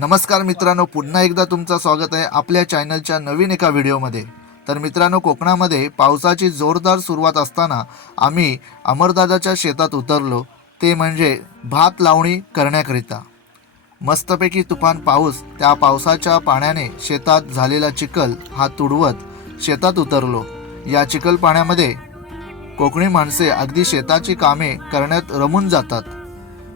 नमस्कार मित्रांनो पुन्हा एकदा तुमचं स्वागत आहे आपल्या चॅनलच्या नवीन एका व्हिडिओमध्ये. तर मित्रांनो कोकणामध्ये पावसाची जोरदार सुरुवात असताना आम्ही अमरदादाच्या शेतात उतरलो. ते म्हणजे भात लावणी करण्याकरिता. मस्तपैकी तुफान पाऊस त्या पावसाच्या पाण्याने शेतात झालेला चिखल हा तुडवत शेतात उतरलो. या चिखल पाण्यामध्ये कोकणी माणसे अगदी शेताची कामे करण्यात रमून जातात.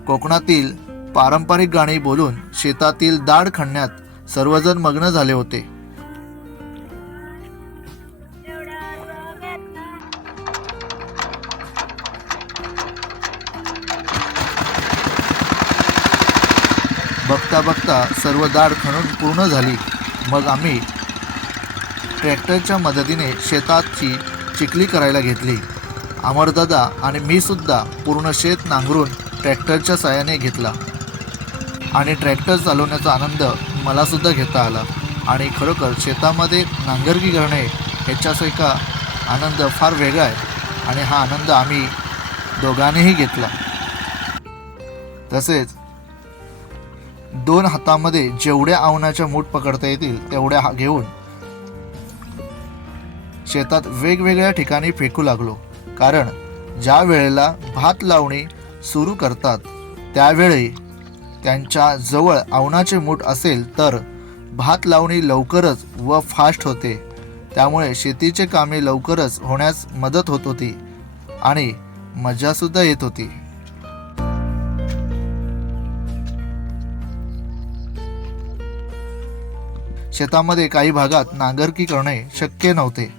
कोकणातील पारंपरिक गाणी बोलून शेतातील दाड खणण्यात सर्वजण मग्न झाले होते. बघता बघता सर्व दाड खणून पूर्ण झाली. मग आम्ही ट्रॅक्टरच्या मदतीने शेताची चिखली करायला घेतली. अमरदादा आणि मी सुद्धा पूर्ण शेत नांगरून ट्रॅक्टरच्या साहाय्याने घेतला. आणि ट्रॅक्टर चालवण्याचा आनंद मलासुद्धा घेता आला. आणि खरोखर शेतामध्ये नांगरगी करणे ह्याच्यासारखा आनंद फार वेगळा आहे. आणि हा आनंद आम्ही दोघांनीही घेतला. तसेच दोन हातामध्ये जेवढ्या आवनाच्या मूठ पकडता येतील तेवढ्या हा घेऊन शेतात वेगवेगळ्या ठिकाणी फेकू लागलो. कारण ज्या वेळेला भात लावणी सुरू करतात त्यावेळी त्यांच्या जवळ आवणाचे मूठ असेल तर भात लावणी लवकरच व फास्ट होते. त्यामुळे शेतीचे कामे लवकरच होण्यास मदत होत होती आणि मजासुद्धा येत होती. शेतामध्ये काही भागात नांगरकी करणे शक्य नव्हते.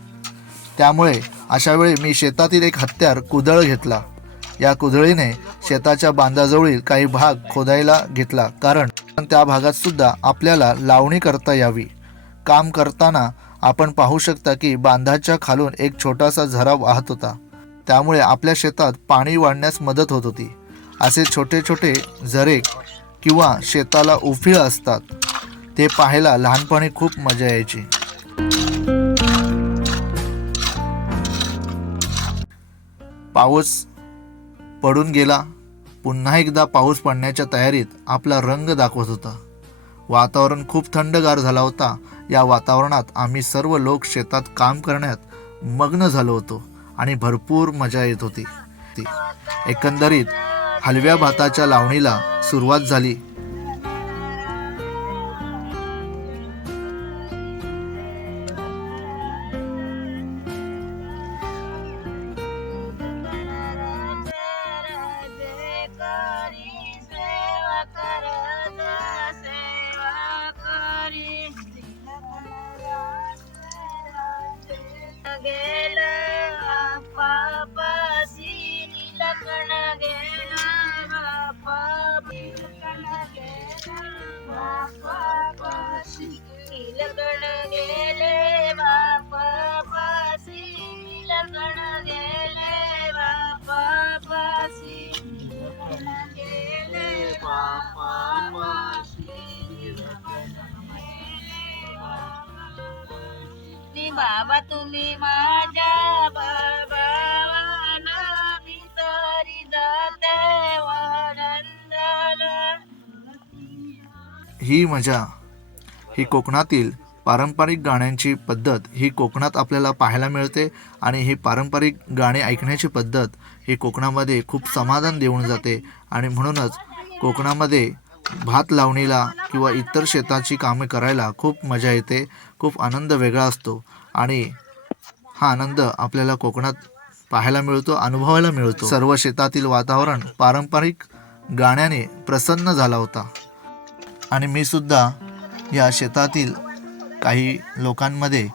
त्यामुळे अशावेळी मी शेतातील एक हत्यार कुदळ घेतला. या कुदळीने शेताच्या बांधाजवळील काही भाग खोदायला घेतला. कारण त्या भागात सुद्धा आपल्याला लावणी करता यावी. काम करताना आपण पाहू शकता की बांधाच्या खालून एक छोटासा झरा वाहत होता. त्यामुळे आपल्या शेतात पाणी वाढण्यास मदत होत होती. असे छोटे छोटे झरे किंवा शेताला उफीळ असतात. ते पाहायला लहानपणी खूप मजा यायची. पाऊस पडून गेला. पुन्हा एकदा पाऊस पडण्याच्या तयारीत आपला रंग दाखवत होता. वातावरण खूप थंडगार झाला होता. या वातावरणात आम्ही सर्व लोक शेतात काम करण्यात मग्न झालो होतो आणि भरपूर मजा येत होती. ती एकंदरीत हलव्या भाताच्या लावणीला सुरुवात झाली. बाबा तुम्ही माझ्या बाबा मी तरी जाते ही मजा ही कोकणातील पारंपरिक गाण्यांची पद्धत ही कोकणात आपल्याला पाहायला मिळते आणि ही पारंपरिक गाणी ऐकण्याची पद्धत ही कोकणामध्ये खूप समाधान देऊन जाते आणि म्हणूनच कोकणामध्ये भात लावणीला किंवा इतर शेताची कामे करायला खूप मजा येते खूप आनंद वेगळा असतो. आणि हा आनंद आपल्याला कोकणात पाहायला मिळतो अनुभवायला मिळतो. सर्व शेतातील वातावरण पारंपरिक गाण्याने प्रसन्न झाला होता. आणि मी सुद्धा या शेतातील काही लोकांमध्ये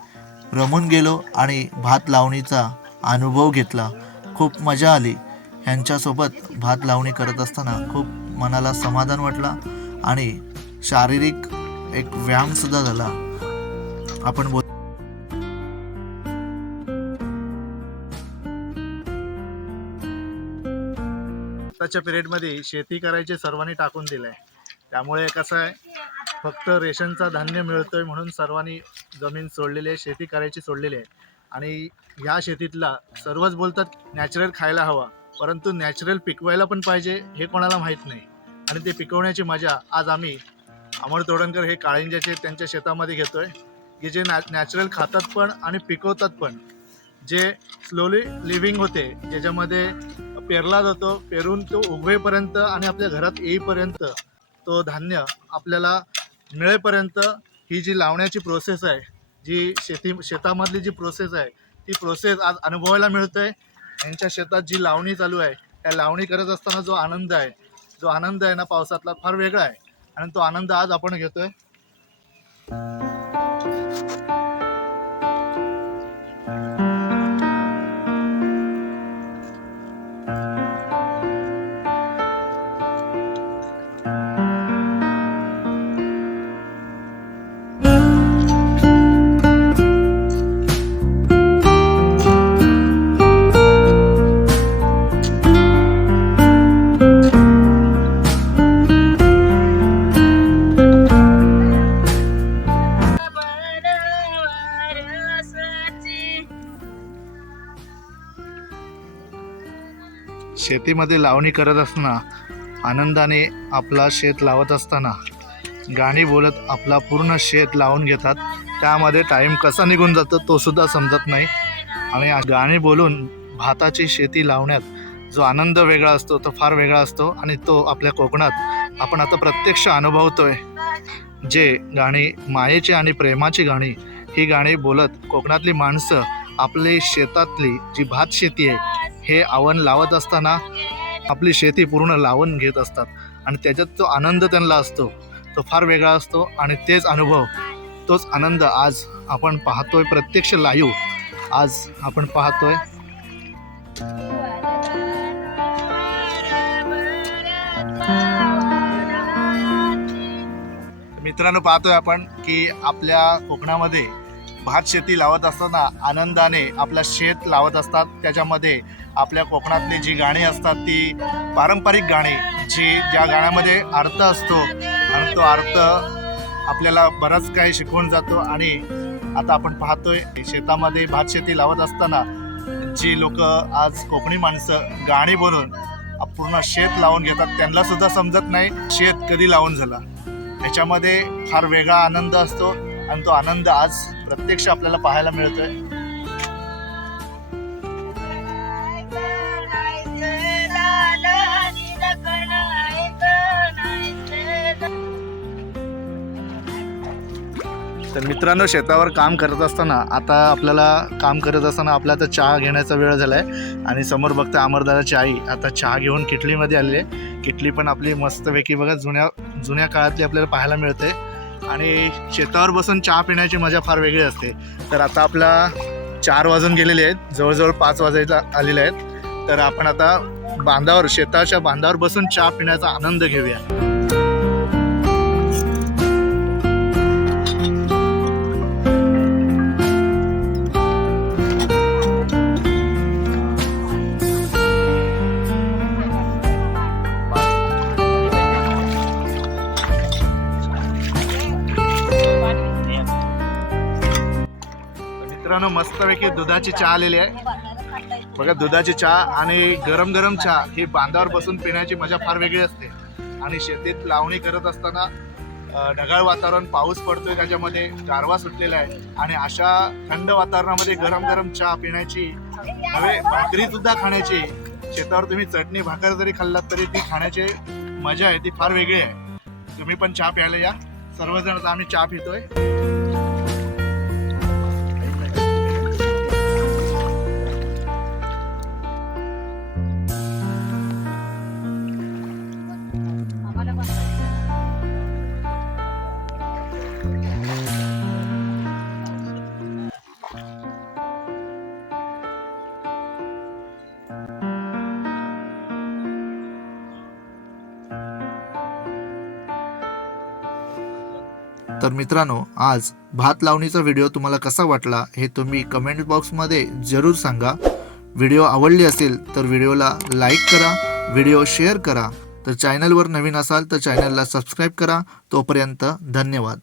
रमून गेलो आणि भात लावणीचा अनुभव घेतला. खूप मजा आली. ह्यांच्यासोबत भात लावणी करत असताना खूप मनाला समाधान वाटला आणि शारीरिक एक व्यायामसुद्धा झाला. आपण बोल आताच्या पिरियडमध्ये शेती करायचे सर्वांनी टाकून दिलं आहे त्यामुळे कसं आहे फक्त रेशनचा धान्य मिळतोय म्हणून सर्वांनी जमीन सोडलेली आहे शेती करायची सोडलेली आहे. आणि ह्या शेतीतला सर्वच बोलतात नॅचरल खायला हवा परंतु नॅचरल पिकवायला पण पाहिजे हे कोणाला माहीत नाही. आणि ते पिकवण्याची मजा आज आम्ही अमर तोडणकर हे काळिंजाचे त्यांच्या शेतामध्ये घेतोय की जे नॅ नॅचरल खातात पण आणि पिकवतात पण. जे स्लोली लिव्हिंग होते ज्याच्यामध्ये पेरला जातो पेरून तो उगवेपर्यंत आणि आपल्या घरात येईपर्यंत तो धान्य आपल्याला मिळेपर्यंत ही जी लावण्याची प्रोसेस आहे जी शेती शेतामधली जी प्रोसेस आहे ती प्रोसेस आज अनुभवायला मिळते यांच्या शेतात जी लावणी चालू आहे त्या लावणी करत असताना जो आनंद आहे जो आनंद आहे ना पावसातला फार वेगळा आहे. आणि तो आनंद आज आपण घेतोय. शेतीमध्ये लावणी करत असताना आनंदाने आपला शेत लावत असताना गाणी बोलत आपला पूर्ण शेत लावून घेतात त्यामध्ये टाईम कसा निघून जातो तोसुद्धा समजत नाही. आणि गाणी बोलून भाताची शेती लावण्यात जो आनंद वेगळा असतो तो फार वेगळा असतो आणि तो आपल्या कोकणात आपण आता प्रत्यक्ष अनुभवतो आहे जे गाणी मायेची आणि प्रेमाची गाणी ही गाणी बोलत कोकणातली माणसं आपली शेतातली जी भात शेती आहे हे आवन लावत असताना आपली शेती पूर्ण लावून घेत असतात. आणि त्याच्यात जो आनंद त्यांना असतो. तो फार वेगळा असतो आणि तेच अनुभव तोच आनंद आज आपण पाहतोय प्रत्यक्ष लाईव्ह आज आपण पाहतोय मित्रांनो पाहतोय आपण की आपल्या कोकणामध्ये भात शेती लावत असताना आनंदाने आपलं शेत लावत असतात. त्याच्यामध्ये आपल्या कोकणातली जी गाणी असतात ती पारंपरिक गाणी जी ज्या गाण्यामध्ये अर्थ असतो. आणि तो अर्थ आपल्याला बराच काही शिकवून जातो. आणि आता आपण पाहतोय शेतामध्ये भात शेती लावत असताना जी लोक आज कोकणी माणसं गाणी बनवून पूर्ण शेत लावून घेतात त्यांना सुद्धा समजत नाही शेत कधी लावून झाला. ह्याच्यामध्ये फार वेगळा आनंद असतो. आणि तो आनंद आज प्रत्यक्ष आपल्याला पाहायला मिळतोय. तर मित्रांनो शेतावर काम करत असताना आता आपल्याला काम करत असताना आपला आता चहा घेण्याचा वेळ झाला आहे आणि समोर बघता अमरदाराची आई आता चहा घेऊन किटलीमध्ये आलेली आहे. किटली पण आपली मस्तपैकी बघा जुन्या जुन्या काळातली आपल्याला पाहायला मिळते. आणि शेतावर बसून चहा पिण्याची मजा फार वेगळी असते. तर आता आपला चार वाजून गेलेले आहेत. जवळजवळ पाच वाजायला आलेले आहेत. तर आपण आता बांधावर शेताच्या बांधावर बसून चहा पिण्याचा आनंद घेऊया. मस्तपैकी दुधाची चहा आलेली आहे. बघा दुधाची चहा आणि गरम गरम चहा ही बांधावर बसून पिण्याची मजा फार वेगळी असते. आणि शेतीत लावणी करत असताना ढगाळ वातावरण पाऊस पडतोय त्याच्यामध्ये गारवा सुटलेला आहे. आणि अशा थंड वातावरणामध्ये गरम गरम चहा पिण्याची नव्हे भाकरी सुद्धा खाण्याची शेतावर तुम्ही चटणी भाकर जरी खाल्लात तरी ती खाण्याची मजा आहे ती फार वेगळी आहे. तुम्ही पण चहा प्यायला या. सर्वजण आम्ही चहा पितोय. तर मित्रांनो आज भात लावणीचा व्हिडिओ तुम्हाला कसा वाटला हे तुम्ही कमेंट बॉक्समध्ये जरूर सांगा. व्हिडिओ आवडली असेल तर व्हिडिओला लाईक करा व्हिडिओ शेअर करा. तर चॅनलवर नवीन असाल तर चॅनलला सबस्क्राईब करा. तोपर्यंत धन्यवाद.